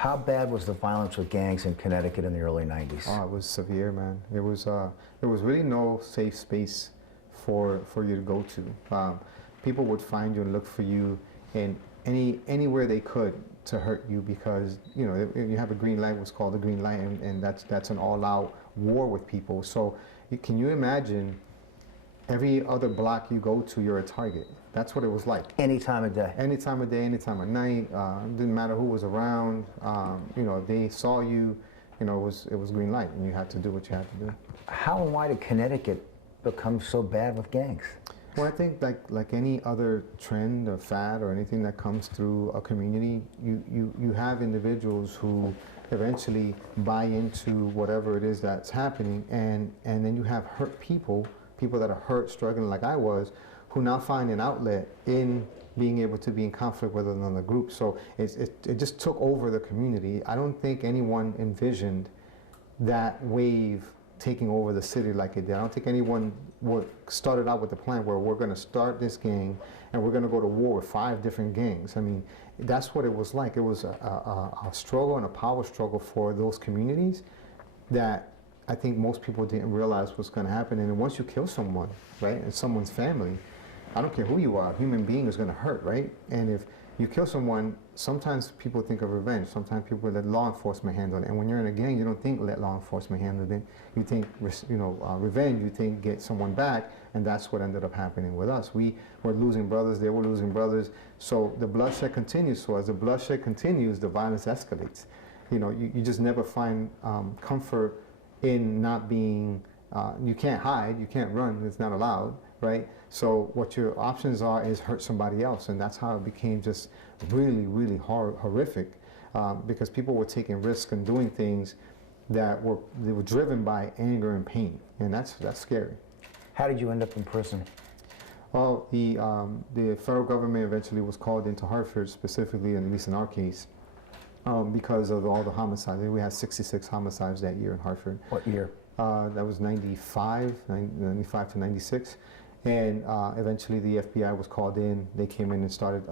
How bad was the violence with gangs in Connecticut in the early 90s? Oh, it was severe, man. There was really no safe space for you to go to. People would find you and look for you in anywhere they could to hurt you, because you know, if you have a green light, what's called a green light, and that's an all-out war with people. So can you imagine, every other block you go to, you're a target. That's what it was like. Any time of day? Any time of day, any time of night. Didn't matter who was around. You know, if they saw you, you know, it was green light, and you had to do what you had to do. How and why did Connecticut become so bad with gangs? Well, I think like any other trend or fad or anything that comes through a community, you have individuals who eventually buy into whatever it is that's happening, and then you have hurt people that are hurt, struggling like I was, who now find an outlet in being able to be in conflict with another group. So it just took over the community. I don't think anyone envisioned that wave taking over the city like it did. I don't think anyone started out with the plan where we're going to start this gang and we're going to go to war with 5 different gangs. I mean, that's what it was like. It was a struggle and a power struggle for those communities that I think most people didn't realize was going to happen. And then once you kill someone, right, and someone's family, I don't care who you are, a human being is going to hurt, right? And if you kill someone, sometimes people think of revenge. Sometimes people let law enforcement handle it. And when you're in a gang, you don't think let law enforcement handle it. You think, you know, revenge. You think get someone back, and that's what ended up happening with us. We were losing brothers. They were losing brothers. So the bloodshed continues. So as the bloodshed continues, the violence escalates. You know, you just never find comfort in not being. You can't hide. You can't run. It's not allowed, right? So what your options are is hurt somebody else, and that's how it became just really, really horrific, because people were taking risks and doing things that were driven by anger and pain, and that's scary. How did you end up in prison? Well, the federal government eventually was called into Hartford, specifically, at least in our case, because of all the homicides. We had 66 homicides that year in Hartford. What year? That was 95 to 96. And eventually the FBI was called in. They came in and started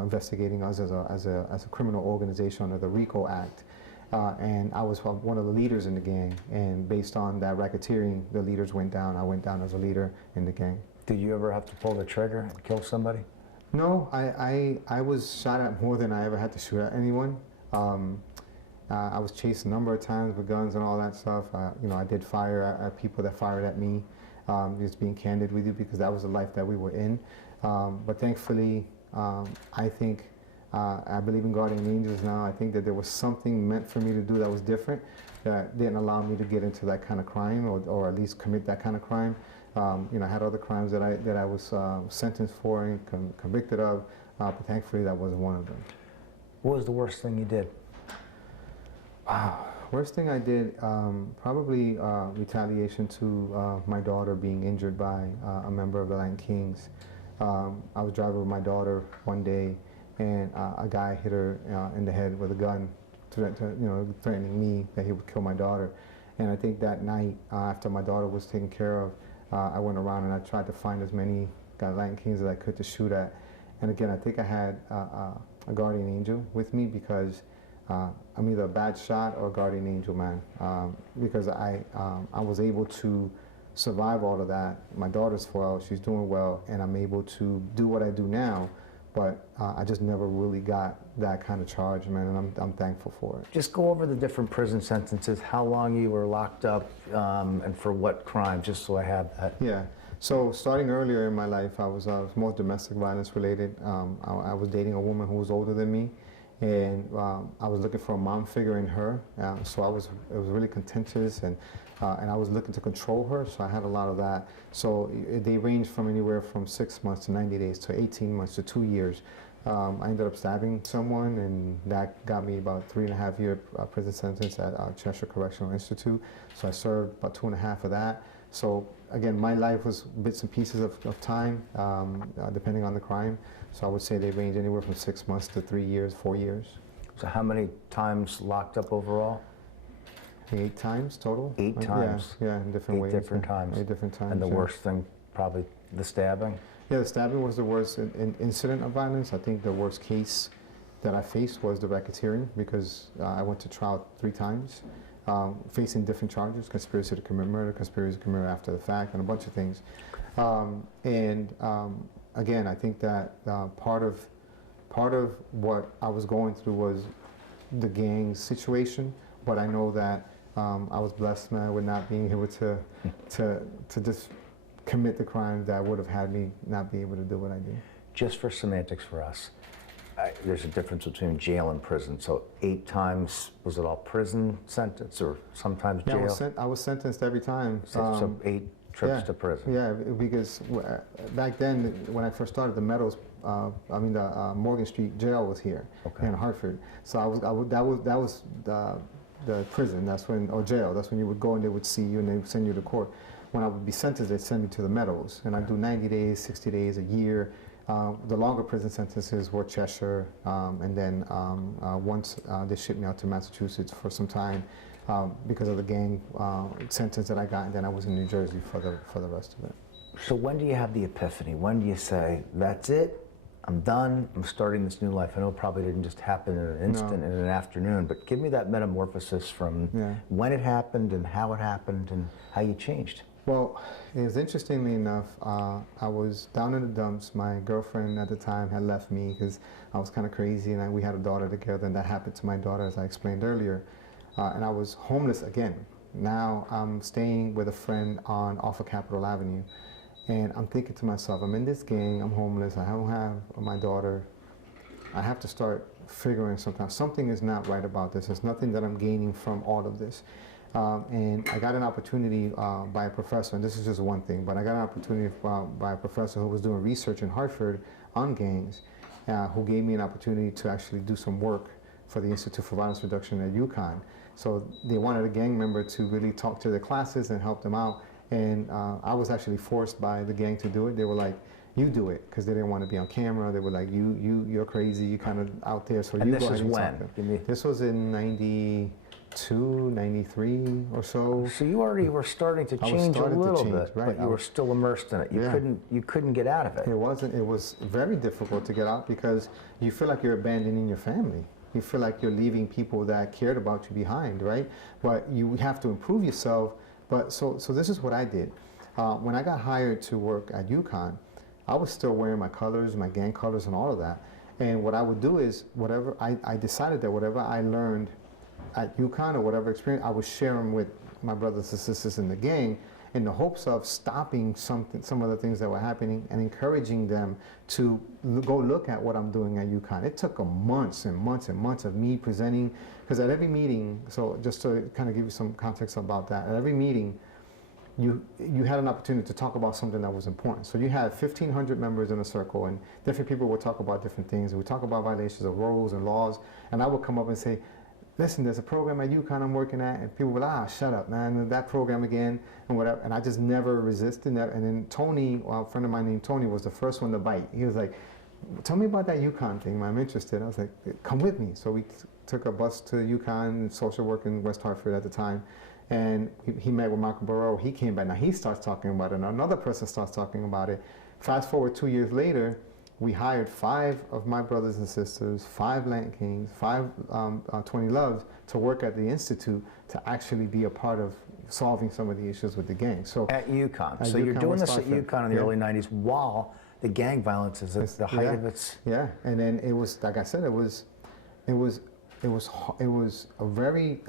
investigating us as a criminal organization under the RICO Act. And I was one of the leaders in the gang. And based on that racketeering, the leaders went down. I went down as a leader in the gang. Did you ever have to pull the trigger and kill somebody? No, I was shot at more than I ever had to shoot at anyone. I was chased a number of times with guns and all that stuff. You know, I did fire at people that fired at me. Just being candid with you, because that was the life that we were in. But thankfully, I think, I believe in guardian angels now. I think that there was something meant for me to do that was different, that didn't allow me to get into that kind of crime, or at least commit that kind of crime. You know, I had other crimes that I was sentenced for and convicted of, but thankfully that wasn't one of them. What was the worst thing you did? Worst thing I did, probably retaliation to my daughter being injured by a member of the Latin Kings. I was driving with my daughter one day, and a guy hit her in the head with a gun, threatening me that he would kill my daughter. And I think that night, after my daughter was taken care of, I went around and I tried to find as many Latin Kings as I could to shoot at. And again, I think I had a guardian angel with me, because I'm either a bad shot or a guardian angel, man, because I was able to survive all of that. My daughter's well, she's doing well, and I'm able to do what I do now, but I just never really got that kind of charge, man, and I'm thankful for it. Just go over the different prison sentences, how long you were locked up, and for what crime, just so I have that. Yeah. So starting earlier in my life, I was more domestic violence related. I was dating a woman who was older than me, and I was looking for a mom figure in her. So it was really contentious, and I was looking to control her, so I had a lot of that. So they ranged from anywhere from 6 months to 90 days to 18 months to 2 years. I ended up stabbing someone, and that got me about 3.5 year prison sentence at Cheshire Correctional Institute. So I served about 2.5 of that. So again, my life was bits and pieces of time, depending on the crime. So I would say they range anywhere from 6 months to 3 years, 4 years. So how many times locked up overall? 8 times total. 8 times? Yeah, in different ways. 8 different times. 8 different times. And the worst thing, probably the stabbing? Yeah, the stabbing was the worst incident of violence. I think the worst case that I faced was the racketeering, because I went to trial 3 times, facing different charges: conspiracy to commit murder, conspiracy to commit after the fact, and a bunch of things. Again, I think that part of what I was going through was the gang situation, but I know that I was blessed, man, with not being able to just commit the crime that would have had me not be able to do what I did. Just for semantics for us, there's a difference between jail and prison. So 8 times, was it all prison sentence or sometimes jail? Yeah, I was sentenced every time. So 8 trips to prison. Yeah, because back then, when I first started, the the Morgan Street jail was here in Hartford. So that was the prison. That's when, or jail. That's when you would go and they would see you and they would send you to court. When I would be sentenced, they'd send me to the Meadows, and I'd do 90 days, 60 days, a year. The longer prison sentences were Cheshire, and then once they shipped me out to Massachusetts for some time because of the gang sentence that I got, and then I was in New Jersey for the rest of it. So when do you have the epiphany? When do you say, that's it, I'm done, I'm starting this new life? I know it probably didn't just happen in an instant, in an afternoon, but give me that metamorphosis from when it happened and how it happened and how you changed. Well, it was interestingly enough, I was down in the dumps. My girlfriend at the time had left me because I was kind of crazy, and we had a daughter together, and that happened to my daughter, as I explained earlier. And I was homeless again. Now I'm staying with a friend off of Capitol Avenue, and I'm thinking to myself, I'm in this gang, I'm homeless, I don't have my daughter. I have to start figuring something is not right about this. There's nothing that I'm gaining from all of this. And I got an opportunity by a professor, and this is just one thing, but I got an opportunity by a professor who was doing research in Hartford on gangs, who gave me an opportunity to actually do some work for the Institute for Violence Reduction at UConn. So they wanted a gang member to really talk to their classes and help them out, and I was actually forced by the gang to do it. They were like, you do it, because they didn't want to be on camera. They were like, you're crazy, you're kind of out there, so you go ahead and talk to them. This was in 92, 93 or so. So you already were starting to change a little bit, right? But you were still immersed in it. You couldn't get out of it. It was very difficult to get out, because you feel like you're abandoning your family. You feel like you're leaving people that cared about you behind, right? But you have to improve yourself. But so this is what I did. When I got hired to work at UConn, I was still wearing my colors, my gang colors, and all of that. And what I would do is, I decided that whatever I learned at UConn or whatever experience, I would share them with my brothers and sisters in the gang, in the hopes of stopping some of the things that were happening and encouraging them to go look at what I'm doing at UConn. It took months and months and months of me presenting, because at every meeting, so just to kind of give you some context about that, at every meeting, you had an opportunity to talk about something that was important. So you had 1,500 members in a circle, and different people would talk about different things. We talk about violations of rules and laws, and I would come up and say, listen, there's a program at UConn I'm working at, and people would, shut up, man, that program again, and whatever. And I just never resisted that. And then Tony, a friend of mine named Tony, was the first one to bite. He was like, tell me about that UConn thing, man, I'm interested. I was like, come with me. So we took a bus to UConn, social work in West Hartford at the time, and he met with Michael Burrow. He came back. Now he starts talking about it, and another person starts talking about it. Fast forward 2 years later, we hired 5 of my brothers and sisters, 5 Land Kings, 5 20 Loves to work at the Institute to actually be a part of solving some of the issues with the gang. So at UConn. So you're doing this at UConn in the early 90s while the gang violence is at the height of its... Yeah, and then it was, like I said, it was a very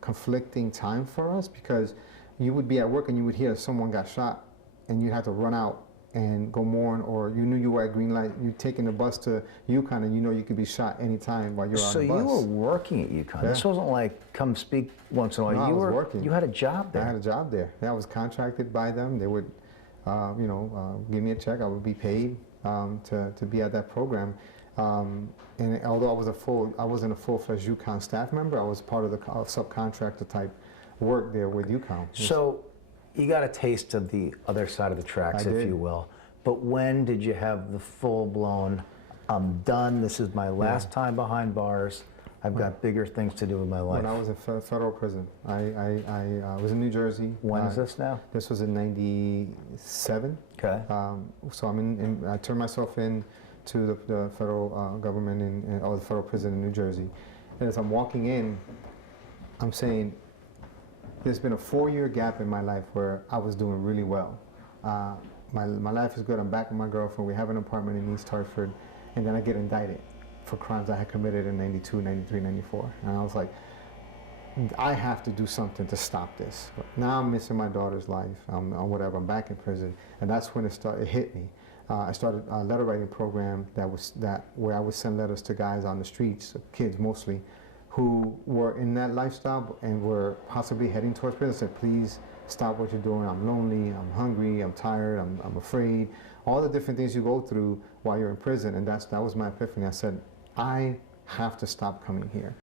conflicting time for us, because you would be at work and you would hear someone got shot and you had to run out and go mourn, or you knew you were at green light, you're taking the bus to UConn and you know you could be shot anytime while you're on the bus. So you were working at UConn. This wasn't like come speak once in a while. No, I was working. You had a job there. I had a job there. Yeah, I was contracted by them. They would, give me a check. I would be paid to be at that program. And although I wasn't a full-fledged UConn staff member, I was part of the subcontractor type work there with UConn. So you got a taste of the other side of the tracks, if you will. But when did you have the full-blown, I'm done, this is my last time behind bars, I've got bigger things to do in my life? When I was in federal prison. I was in New Jersey. When is this now? This was in '97. Okay. So I turned myself in to the federal government or the federal prison in New Jersey. And as I'm walking in, I'm saying, there's been a 4-year gap in my life where I was doing really well. My life is good. I'm back with my girlfriend. We have an apartment in East Hartford. And then I get indicted for crimes I had committed in 92, 93, 94. And I was like, I have to do something to stop this. But now I'm missing my daughter's life, or whatever. I'm back in prison. And that's when it hit me. I started a letter writing program where I would send letters to guys on the streets, kids mostly, who were in that lifestyle and were possibly heading towards prison. I said, please stop what you're doing. I'm lonely, I'm hungry, I'm tired, I'm afraid. All the different things you go through while you're in prison. And that was my epiphany. I said, I have to stop coming here.